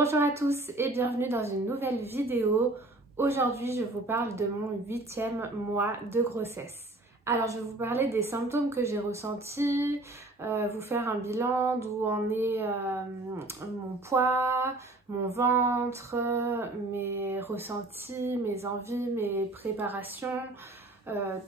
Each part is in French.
Bonjour à tous et bienvenue dans une nouvelle vidéo. Aujourd'hui, je vous parle de mon 8e mois de grossesse. Alors, je vais vous parler des symptômes que j'ai ressentis, vous faire un bilan d'où en est mon poids, mon ventre, mes ressentis, mes envies, mes préparations,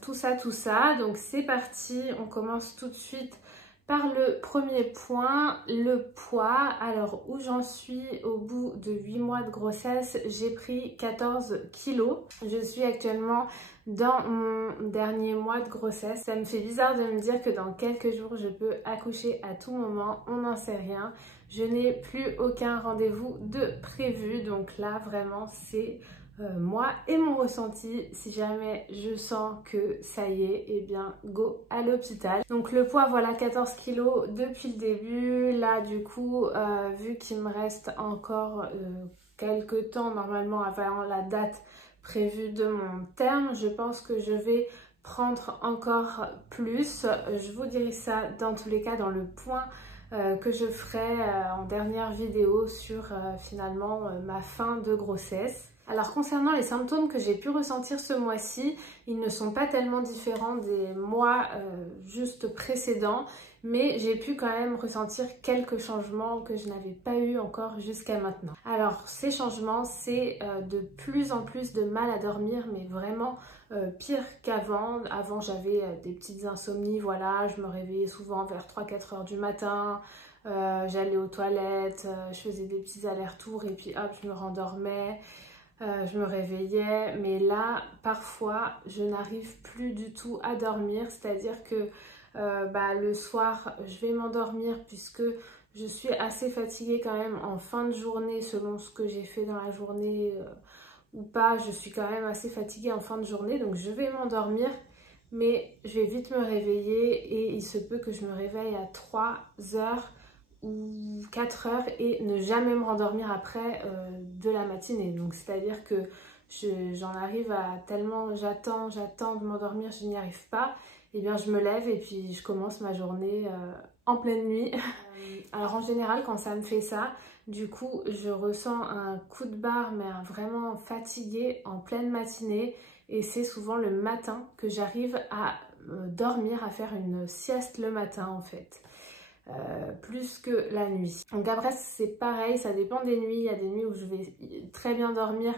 tout ça. Donc, c'est parti, on commence tout de suite par le premier point, le poids. Alors où j'en suis au bout de 8 mois de grossesse, j'ai pris 14 kilos. Je suis actuellement dans mon dernier mois de grossesse. Ça me fait bizarre de me dire que dans quelques jours, je peux accoucher à tout moment, on n'en sait rien. Je n'ai plus aucun rendez-vous de prévu, donc là vraiment c'est moi et mon ressenti. Si jamais je sens que ça y est, et bien go à l'hôpital. Donc le poids, voilà, 14 kilos depuis le début. Là du coup, vu qu'il me reste encore quelques temps normalement avant la date prévue de mon terme, je pense que je vais prendre encore plus. Je vous dirai ça dans tous les cas dans le point que je ferai en dernière vidéo sur finalement ma fin de grossesse. Alors concernant les symptômes que j'ai pu ressentir ce mois-ci, ils ne sont pas tellement différents des mois juste précédents, mais j'ai pu quand même ressentir quelques changements que je n'avais pas eu encore jusqu'à maintenant. Alors ces changements, c'est de plus en plus de mal à dormir, mais vraiment pire qu'avant. Avant j'avais des petites insomnies, voilà, je me réveillais souvent vers 3-4 heures du matin. J'allais aux toilettes, je faisais des petits allers-retours et puis hop, je me rendormais. Je me réveillais, mais là, parfois, je n'arrive plus du tout à dormir. C'est-à-dire que le soir, je vais m'endormir puisque je suis assez fatiguée quand même en fin de journée, selon ce que j'ai fait dans la journée ou pas. Je suis quand même assez fatiguée en fin de journée, donc je vais m'endormir, mais je vais vite me réveiller et il se peut que je me réveille à 3 heures ou 4 heures et ne jamais me rendormir après de la matinée. Donc c'est à dire que j'en arrive à tellement j'attends de m'endormir, je n'y arrive pas, et bien je me lève et puis je commence ma journée en pleine nuit. Alors en général quand ça me fait ça, du coup je ressens un coup de barre, mais vraiment fatiguée en pleine matinée, et c'est souvent le matin que j'arrive à dormir, à faire une sieste le matin en fait. Plus que la nuit. Donc après c'est pareil, ça dépend des nuits. Il y a des nuits où je vais très bien dormir,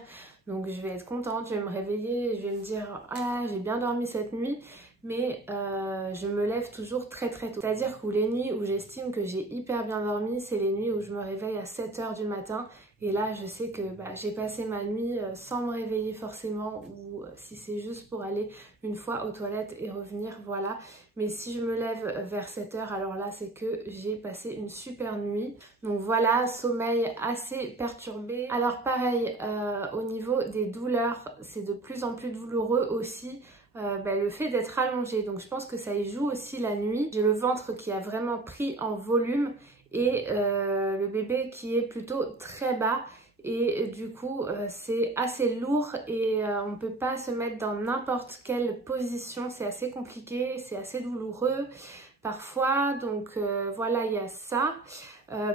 donc je vais être contente, je vais me réveiller, je vais me dire ah j'ai bien dormi cette nuit, mais je me lève toujours très tôt. C'est à dire que les nuits où j'estime que j'ai hyper bien dormi, c'est les nuits où je me réveille à 7 heures du matin. Et là, je sais que j'ai passé ma nuit sans me réveiller forcément, ou si c'est juste pour aller une fois aux toilettes et revenir, voilà. Mais si je me lève vers 7 heures, alors là, c'est que j'ai passé une super nuit. Donc voilà, sommeil assez perturbé. Alors pareil, au niveau des douleurs, c'est de plus en plus douloureux aussi. Le fait d'être allongée, donc je pense que ça y joue aussi la nuit. J'ai le ventre qui a vraiment pris en volume et le bébé qui est plutôt très bas, et du coup c'est assez lourd et on ne peut pas se mettre dans n'importe quelle position, c'est assez compliqué, c'est assez douloureux parfois, donc voilà, il y a ça.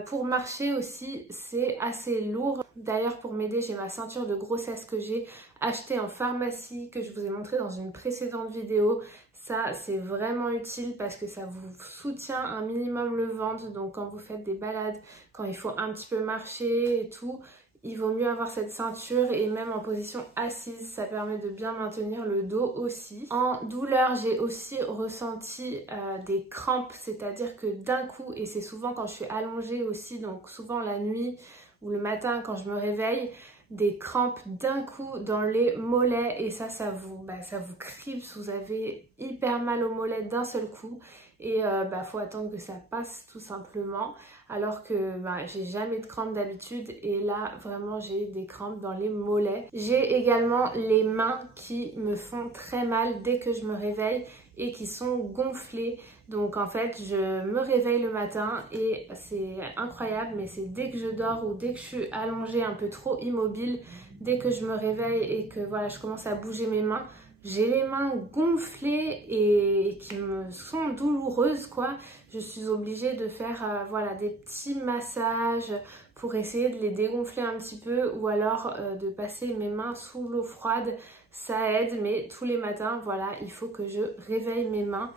Pour marcher aussi c'est assez lourd. D'ailleurs pour m'aider, j'ai ma ceinture de grossesse que j'ai achetée en pharmacie, que je vous ai montré dans une précédente vidéo. Ça c'est vraiment utile parce que ça vous soutient un minimum le ventre, donc quand vous faites des balades, quand il faut un petit peu marcher et tout, il vaut mieux avoir cette ceinture, et même en position assise, ça permet de bien maintenir le dos aussi. En douleur, j'ai aussi ressenti des crampes, c'est-à-dire que d'un coup, et c'est souvent quand je suis allongée aussi, donc souvent la nuit ou le matin quand je me réveille, des crampes d'un coup dans les mollets, et ça vous crispse, vous avez hyper mal aux mollets d'un seul coup, et faut attendre que ça passe tout simplement, alors que j'ai jamais de crampes d'habitude, et là vraiment j'ai des crampes dans les mollets. J'ai également les mains qui me font très mal dès que je me réveille et qui sont gonflées. Donc en fait je me réveille le matin et c'est incroyable, mais c'est dès que je dors ou dès que je suis allongée un peu trop immobile, dès que je me réveille et que voilà je commence à bouger mes mains, j'ai les mains gonflées et qui me sont douloureuses quoi. Je suis obligée de faire voilà des petits massages pour essayer de les dégonfler un petit peu ou alors de passer mes mains sous l'eau froide. Ça aide, mais tous les matins, voilà, il faut que je réveille mes mains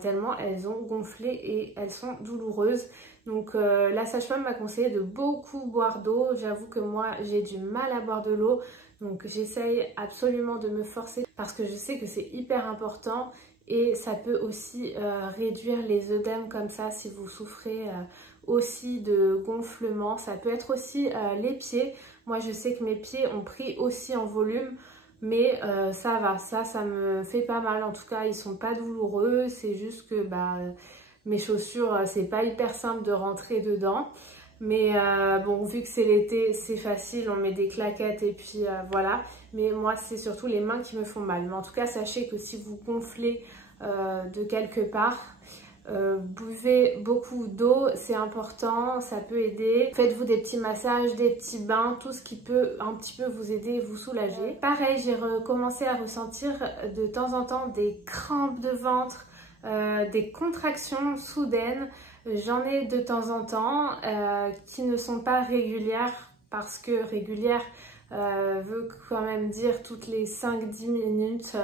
tellement elles ont gonflé et elles sont douloureuses. Donc la sage-femme m'a conseillé de beaucoup boire d'eau. J'avoue que moi, j'ai du mal à boire de l'eau. Donc j'essaye absolument de me forcer parce que je sais que c'est hyper important et ça peut aussi réduire les œdèmes comme ça si vous souffrez aussi de gonflement. Ça peut être aussi les pieds. Moi je sais que mes pieds ont pris aussi en volume. Mais ça va, ça me fait pas mal. En tout cas, ils sont pas douloureux. C'est juste que mes chaussures, c'est pas hyper simple de rentrer dedans. Mais bon, vu que c'est l'été, c'est facile. On met des claquettes et puis voilà. Mais moi, c'est surtout les mains qui me font mal. Mais en tout cas, sachez que si vous gonflez de quelque part, buvez beaucoup d'eau, c'est important, ça peut aider. Faites-vous des petits massages, des petits bains, tout ce qui peut un petit peu vous aider et vous soulager. Pareil, j'ai recommencé à ressentir de temps en temps des crampes de ventre, des contractions soudaines. J'en ai de temps en temps qui ne sont pas régulières parce que régulière veut quand même dire toutes les 5-10 minutes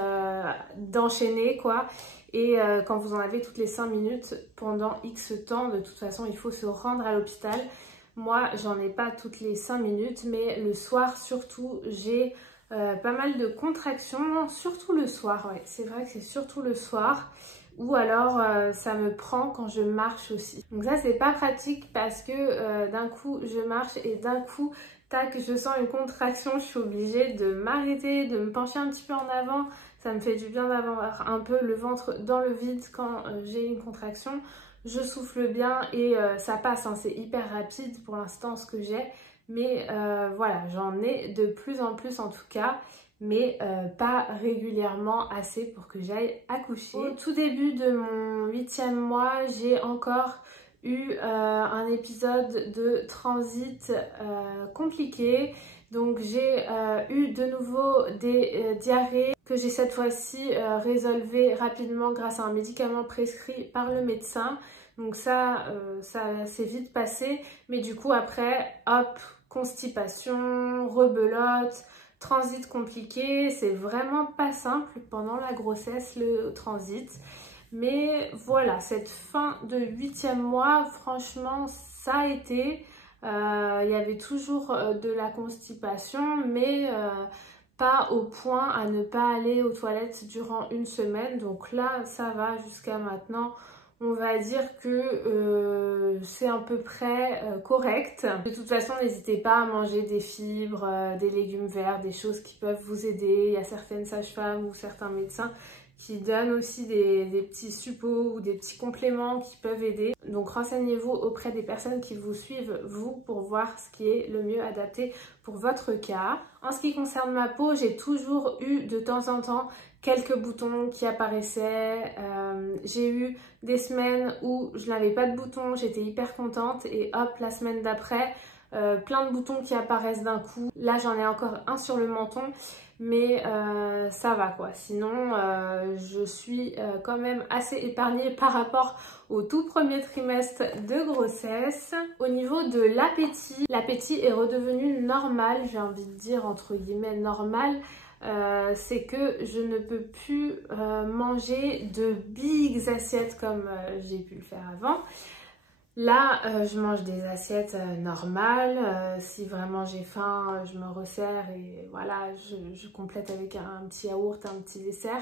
d'enchaîner quoi. Et quand vous en avez toutes les 5 minutes pendant X temps, de toute façon il faut se rendre à l'hôpital. Moi j'en ai pas toutes les 5 minutes, mais le soir surtout j'ai pas mal de contractions, surtout le soir, ouais, c'est vrai que c'est surtout le soir. Ou alors ça me prend quand je marche aussi. Donc ça c'est pas pratique parce que d'un coup je marche et d'un coup tac je sens une contraction, je suis obligée de m'arrêter, de me pencher un petit peu en avant. Ça me fait du bien d'avoir un peu le ventre dans le vide quand j'ai une contraction. Je souffle bien et ça passe, hein, c'est hyper rapide pour l'instant ce que j'ai. Mais voilà, j'en ai de plus en plus en tout cas. Mais pas régulièrement assez pour que j'aille accoucher. Au tout début de mon 8e mois, j'ai encore eu un épisode de transit compliqué. Donc j'ai eu de nouveau des diarrhées que j'ai cette fois-ci résolvées rapidement grâce à un médicament prescrit par le médecin. Donc ça s'est vite passé. Mais du coup après, hop, constipation, rebelote, transit compliqué. C'est vraiment pas simple pendant la grossesse le transit. Mais voilà, cette fin de 8e mois, franchement, ça a été... Il y avait toujours de la constipation, mais pas au point à ne pas aller aux toilettes durant une semaine. Donc là, ça va jusqu'à maintenant. On va dire que c'est à peu près correct. De toute façon, n'hésitez pas à manger des fibres, des légumes verts, des choses qui peuvent vous aider. Il y a certaines sages-femmes ou certains médecins qui donnent aussi des petits suppos ou des petits compléments qui peuvent aider. Donc renseignez-vous auprès des personnes qui vous suivent, vous, pour voir ce qui est le mieux adapté pour votre cas. En ce qui concerne ma peau, j'ai toujours eu de temps en temps quelques boutons qui apparaissaient. J'ai eu des semaines où je n'avais pas de boutons, j'étais hyper contente et hop, la semaine d'après, plein de boutons qui apparaissent d'un coup. Là, j'en ai encore un sur le menton. Mais ça va quoi, sinon je suis quand même assez épargnée par rapport au tout premier trimestre de grossesse. Au niveau de l'appétit est redevenu normal, j'ai envie de dire entre guillemets normal. C'est que je ne peux plus manger de big assiettes comme j'ai pu le faire avant. Là, je mange des assiettes normales. Si vraiment j'ai faim, je me resserre et voilà, je complète avec un petit yaourt, un petit dessert.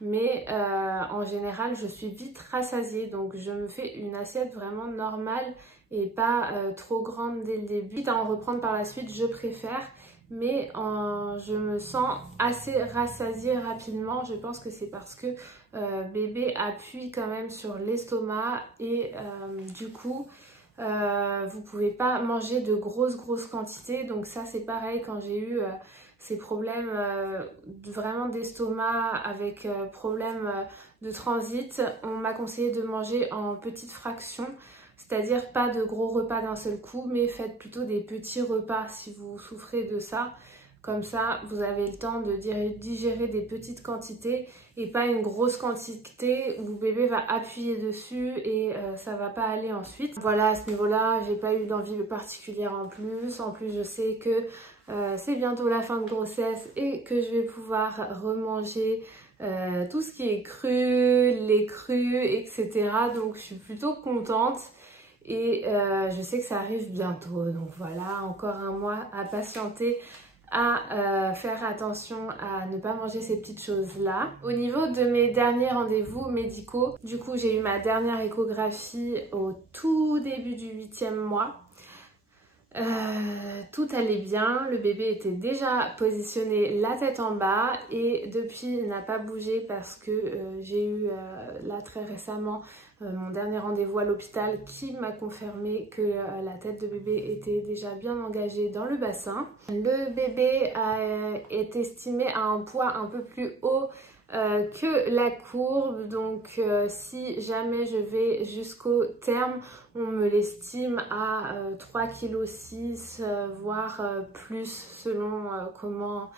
Mais en général, je suis vite rassasiée. Donc, je me fais une assiette vraiment normale et pas trop grande dès le début. Quitte à en reprendre par la suite, je préfère. Mais je me sens assez rassasiée rapidement. Je pense que c'est parce que bébé appuie quand même sur l'estomac et du coup vous pouvez pas manger de grosses quantités. Donc ça c'est pareil quand j'ai eu ces problèmes vraiment d'estomac avec problème de transit. On m'a conseillé de manger en petites fractions. C'est-à-dire pas de gros repas d'un seul coup, mais faites plutôt des petits repas si vous souffrez de ça. Comme ça, vous avez le temps de digérer des petites quantités et pas une grosse quantité où bébé va appuyer dessus et ça va pas aller ensuite. Voilà, à ce niveau-là, j'ai pas eu d'envie particulière en plus. En plus, je sais que c'est bientôt la fin de grossesse et que je vais pouvoir remanger tout ce qui est cru, les crus, etc. Donc, je suis plutôt contente. Et je sais que ça arrive bientôt, donc voilà, encore un mois à patienter, à faire attention à ne pas manger ces petites choses-là. Au niveau de mes derniers rendez-vous médicaux, du coup j'ai eu ma dernière échographie au tout début du 8e mois. Tout allait bien, le bébé était déjà positionné la tête en bas et depuis il n'a pas bougé parce que j'ai eu là très récemment mon dernier rendez-vous à l'hôpital qui m'a confirmé que la tête de bébé était déjà bien engagée dans le bassin. Le bébé est estimé à un poids un peu plus haut que la courbe, donc si jamais je vais jusqu'au terme, on me l'estime à 3,6 kg, voire plus selon comment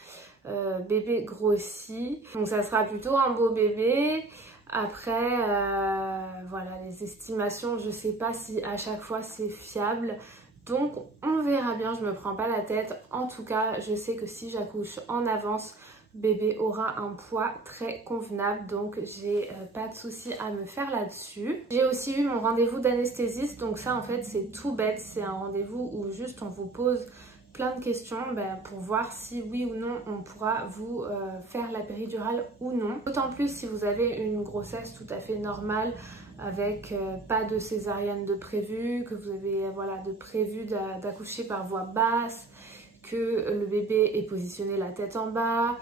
bébé grossit. Donc ça sera plutôt un beau bébé. Après, voilà, les estimations, je sais pas si à chaque fois c'est fiable. Donc on verra bien, je me prends pas la tête. En tout cas, je sais que si j'accouche en avance, bébé aura un poids très convenable, donc j'ai pas de souci à me faire là-dessus. J'ai aussi eu mon rendez-vous d'anesthésiste, donc ça en fait c'est tout bête, c'est un rendez-vous où juste on vous pose plein de questions pour voir si oui ou non on pourra vous faire la péridurale ou non. D'autant plus si vous avez une grossesse tout à fait normale avec pas de césarienne de prévu, que vous avez voilà, de prévu d'accoucher par voie basse, que le bébé est positionné la tête en bas,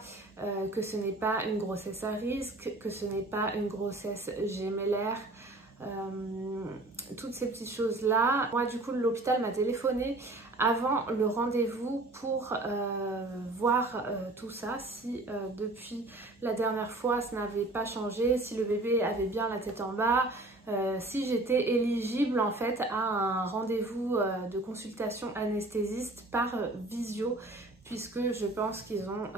que ce n'est pas une grossesse à risque, que ce n'est pas une grossesse gémellaire, toutes ces petites choses-là. Moi, du coup, l'hôpital m'a téléphoné avant le rendez-vous pour voir tout ça, si depuis la dernière fois, ça n'avait pas changé, si le bébé avait bien la tête en bas, si j'étais éligible en fait à un rendez-vous de consultation anesthésiste par visio, puisque je pense qu'ils ont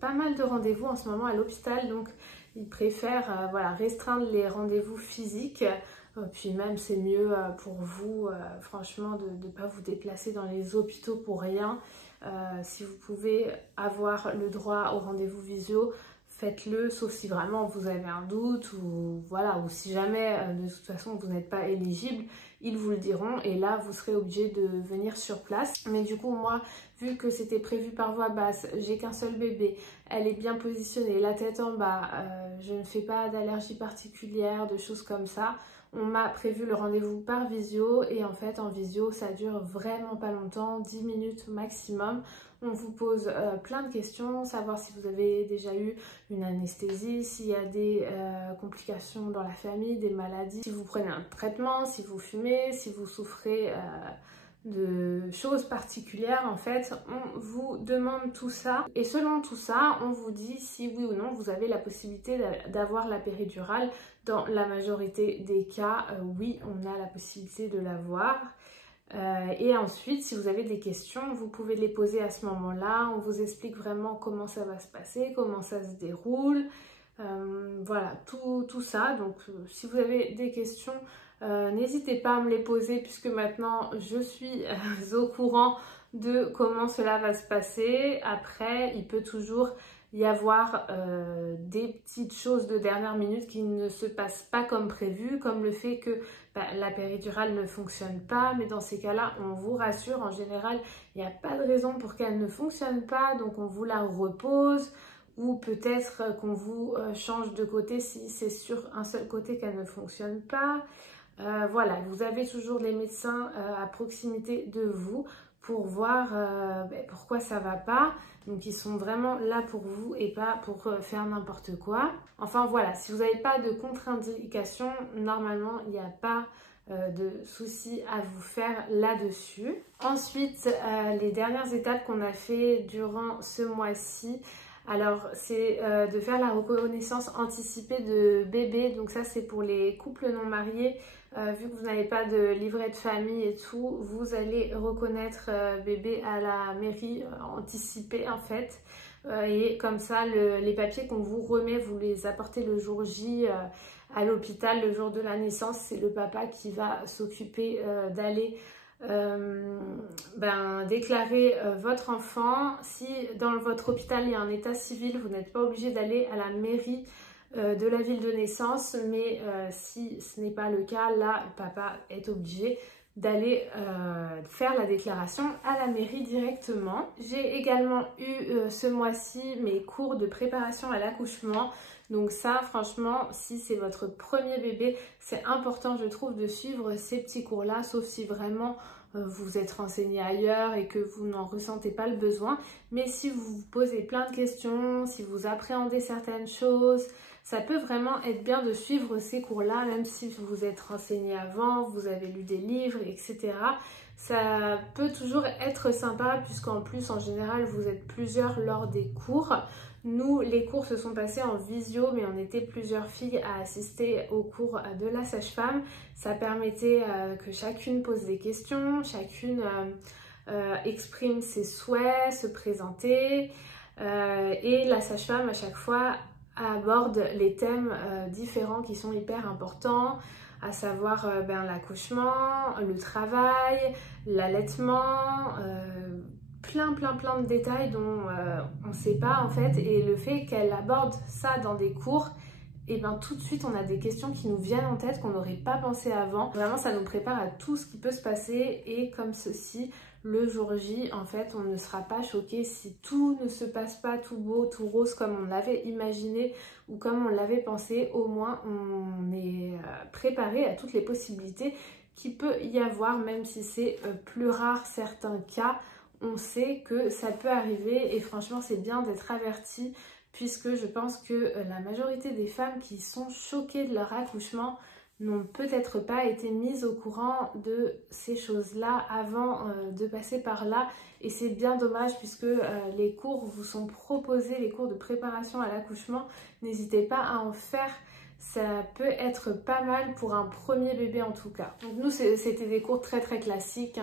pas mal de rendez-vous en ce moment à l'hôpital, donc ils préfèrent voilà, restreindre les rendez-vous physiques. Puis même c'est mieux pour vous franchement de ne pas vous déplacer dans les hôpitaux pour rien. Si vous pouvez avoir le droit au rendez-vous visio, faites-le, sauf si vraiment vous avez un doute ou voilà, ou si jamais de toute façon vous n'êtes pas éligible, ils vous le diront et là vous serez obligé de venir sur place. Mais du coup moi, vu que c'était prévu par voie basse, j'ai qu'un seul bébé, elle est bien positionnée, la tête en bas, je ne fais pas d'allergie particulière, de choses comme ça. On m'a prévu le rendez-vous par visio et en fait en visio ça dure vraiment pas longtemps, 10 minutes maximum. On vous pose plein de questions, savoir si vous avez déjà eu une anesthésie, s'il y a des complications dans la famille, des maladies, si vous prenez un traitement, si vous fumez, si vous souffrez de choses particulières. En fait, on vous demande tout ça et selon tout ça, on vous dit si oui ou non vous avez la possibilité d'avoir la péridurale. Dans la majorité des cas, oui, on a la possibilité de l'avoir. Et ensuite, si vous avez des questions, vous pouvez les poser à ce moment-là. On vous explique vraiment comment ça va se passer, comment ça se déroule. Voilà, tout ça. Donc, si vous avez des questions, n'hésitez pas à me les poser puisque maintenant, je suis au courant de comment cela va se passer. Après, il peut toujours y avoir des petites choses de dernière minute qui ne se passent pas comme prévu, comme le fait que la péridurale ne fonctionne pas, mais dans ces cas-là, on vous rassure, en général, il n'y a pas de raison pour qu'elle ne fonctionne pas, donc on vous la repose, ou peut-être qu'on vous change de côté si c'est sur un seul côté qu'elle ne fonctionne pas. Voilà, vous avez toujours les médecins à proximité de vous pour voir pourquoi ça va pas. Donc ils sont vraiment là pour vous et pas pour faire n'importe quoi. Enfin voilà, si vous n'avez pas de contre-indication, normalement il n'y a pas de soucis à vous faire là-dessus. Ensuite, les dernières étapes qu'on a fait durant ce mois-ci, alors c'est de faire la reconnaissance anticipée de bébé. Donc ça c'est pour les couples non mariés vu que vous n'avez pas de livret de famille et tout, vous allez reconnaître bébé à la mairie anticipée en fait. Et comme ça, les papiers qu'on vous remet, vous les apportez le jour J à l'hôpital, le jour de la naissance. C'est le papa qui va s'occuper d'aller déclarer votre enfant. Si dans votre hôpital il y a un état civil, vous n'êtes pas obligé d'aller à la mairie de la ville de naissance, mais si ce n'est pas le cas, là papa est obligé d'aller faire la déclaration à la mairie directement. J'ai également eu ce mois-ci mes cours de préparation à l'accouchement. Donc ça, franchement, si c'est votre premier bébé, c'est important, je trouve, de suivre ces petits cours-là, sauf si vraiment vous êtes renseigné ailleurs et que vous n'en ressentez pas le besoin. Mais si vous vous posez plein de questions, si vous appréhendez certaines choses, ça peut vraiment être bien de suivre ces cours-là, même si vous êtes renseigné avant, vous avez lu des livres, etc. Ça peut toujours être sympa puisqu'en plus, en général, vous êtes plusieurs lors des cours. Nous, les cours se sont passés en visio, mais on était plusieurs filles à assister aux cours de la sage-femme. Ça permettait que chacune pose des questions, chacune exprime ses souhaits, se présenter. Et la sage-femme, à chaque fois, aborde les thèmes différents qui sont hyper importants, à savoir l'accouchement, le travail, l'allaitement, plein de détails dont on ne sait pas en fait, et le fait qu'elle aborde ça dans des cours, et bien tout de suite on a des questions qui nous viennent en tête qu'on n'aurait pas pensé avant. Vraiment ça nous prépare à tout ce qui peut se passer, et comme ceci, le jour J, en fait, on ne sera pas choqué si tout ne se passe pas tout beau, tout rose comme on l'avait imaginé ou comme on l'avait pensé. Au moins, on est préparé à toutes les possibilités qu'il peut y avoir, même si c'est plus rare certains cas. On sait que ça peut arriver et franchement, c'est bien d'être averti puisque je pense que la majorité des femmes qui sont choquées de leur accouchement n'ont peut-être pas été mises au courant de ces choses-là avant de passer par là, et c'est bien dommage puisque les cours vous sont proposés, les cours de préparation à l'accouchement, n'hésitez pas à en faire, ça peut être pas mal pour un premier bébé en tout cas. Donc nous c'était des cours très classiques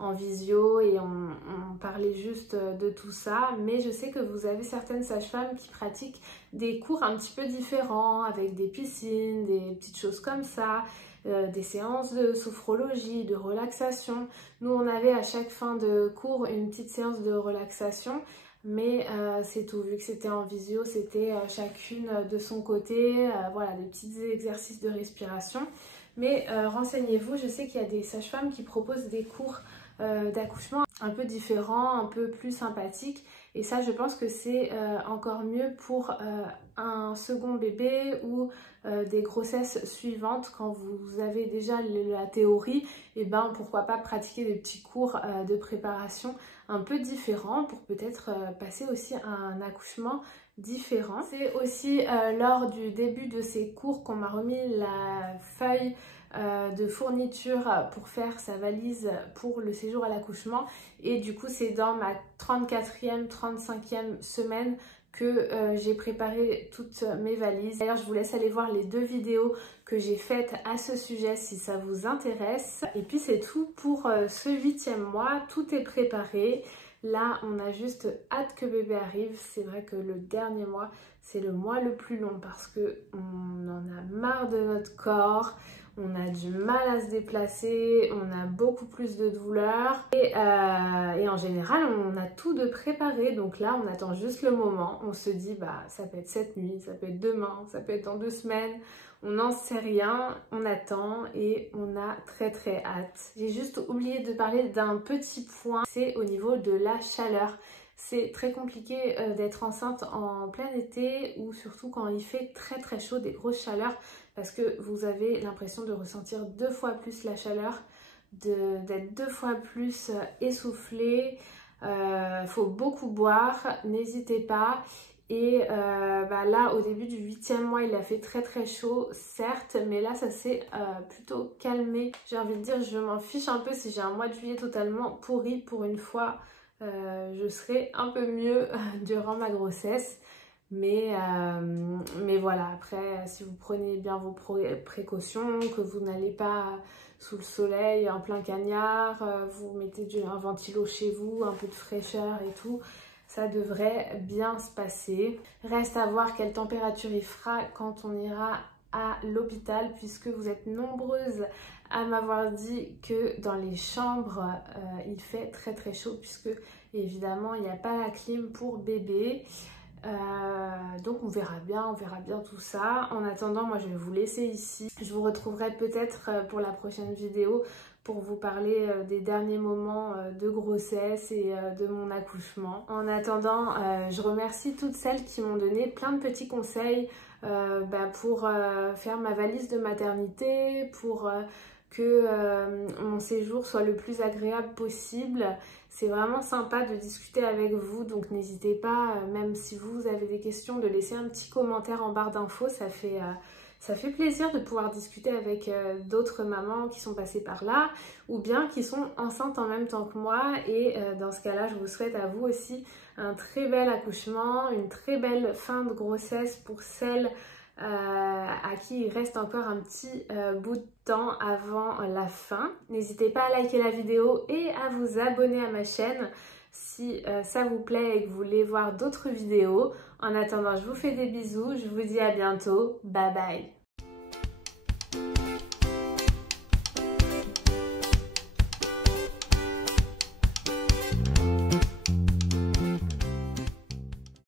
en visio, et on parlait juste de tout ça, mais je sais que vous avez certaines sages-femmes qui pratiquent des cours un petit peu différents avec des piscines, des petites choses comme ça, des séances de sophrologie, de relaxation. Nous on avait à chaque fin de cours une petite séance de relaxation, mais c'est tout, vu que c'était en visio, c'était chacune de son côté, voilà, des petits exercices de respiration. Mais renseignez-vous, je sais qu'il y a des sages-femmes qui proposent des cours d'accouchement un peu différents, un peu plus sympathiques, et ça je pense que c'est encore mieux pour un second bébé ou des grossesses suivantes. Quand vous avez déjà la théorie, et ben pourquoi pas pratiquer des petits cours de préparation un peu différents pour peut-être passer aussi à un accouchement différent. C'est aussi lors du début de ces cours qu'on m'a remis la feuille de fourniture pour faire sa valise pour le séjour à l'accouchement, et du coup c'est dans ma 34e, 35e semaine que j'ai préparé toutes mes valises. D'ailleurs je vous laisse aller voir les 2 vidéos que j'ai faites à ce sujet si ça vous intéresse. Et puis c'est tout pour ce 8e mois, tout est préparé. Là on a juste hâte que bébé arrive. C'est vrai que le dernier mois c'est le mois le plus long parce que on en a marre de notre corps, on a du mal à se déplacer, on a beaucoup plus de douleurs, et en général on a tout de préparé, donc là on attend juste le moment. On se dit bah ça peut être cette nuit, ça peut être demain, ça peut être dans 2 semaines, on n'en sait rien, on attend et on a très hâte. J'ai juste oublié de parler d'un petit point, c'est au niveau de la chaleur. C'est très compliqué d'être enceinte en plein été, ou surtout quand il fait très chaud, des grosses chaleurs, parce que vous avez l'impression de ressentir 2 fois plus la chaleur, d'être 2 fois plus essoufflé. Faut beaucoup boire, n'hésitez pas. Et là au début du 8e mois il a fait très chaud certes, mais là ça s'est plutôt calmé. J'ai envie de dire, je m'en fiche un peu si j'ai un mois de juillet totalement pourri. Pour une fois je serai un peu mieux durant ma grossesse. Mais voilà, après, si vous prenez bien vos précautions, que vous n'allez pas sous le soleil en plein cagnard, vous mettez un ventilo chez vous, un peu de fraîcheur et tout, ça devrait bien se passer. Reste à voir quelle température il fera quand on ira à l'hôpital, puisque vous êtes nombreuses à m'avoir dit que dans les chambres, il fait très très chaud, puisque évidemment, il n'y a pas la clim pour bébé. Donc on verra bien tout ça. En attendant, moi je vais vous laisser ici. Je vous retrouverai peut-être pour la prochaine vidéo pour vous parler des derniers moments de grossesse et de mon accouchement. En attendant, je remercie toutes celles qui m'ont donné plein de petits conseils pour faire ma valise de maternité, pour que mon séjour soit le plus agréable possible. C'est vraiment sympa de discuter avec vous, donc n'hésitez pas, même si vous avez des questions, de laisser un petit commentaire en barre d'infos. Ça fait plaisir de pouvoir discuter avec d'autres mamans qui sont passées par là ou bien qui sont enceintes en même temps que moi. Et dans ce cas-là, je vous souhaite à vous aussi un très bel accouchement, une très belle fin de grossesse pour celles à qui il reste encore un petit bout de temps avant la fin. N'hésitez pas à liker la vidéo et à vous abonner à ma chaîne si ça vous plaît et que vous voulez voir d'autres vidéos. En attendant, je vous fais des bisous, je vous dis à bientôt, bye bye.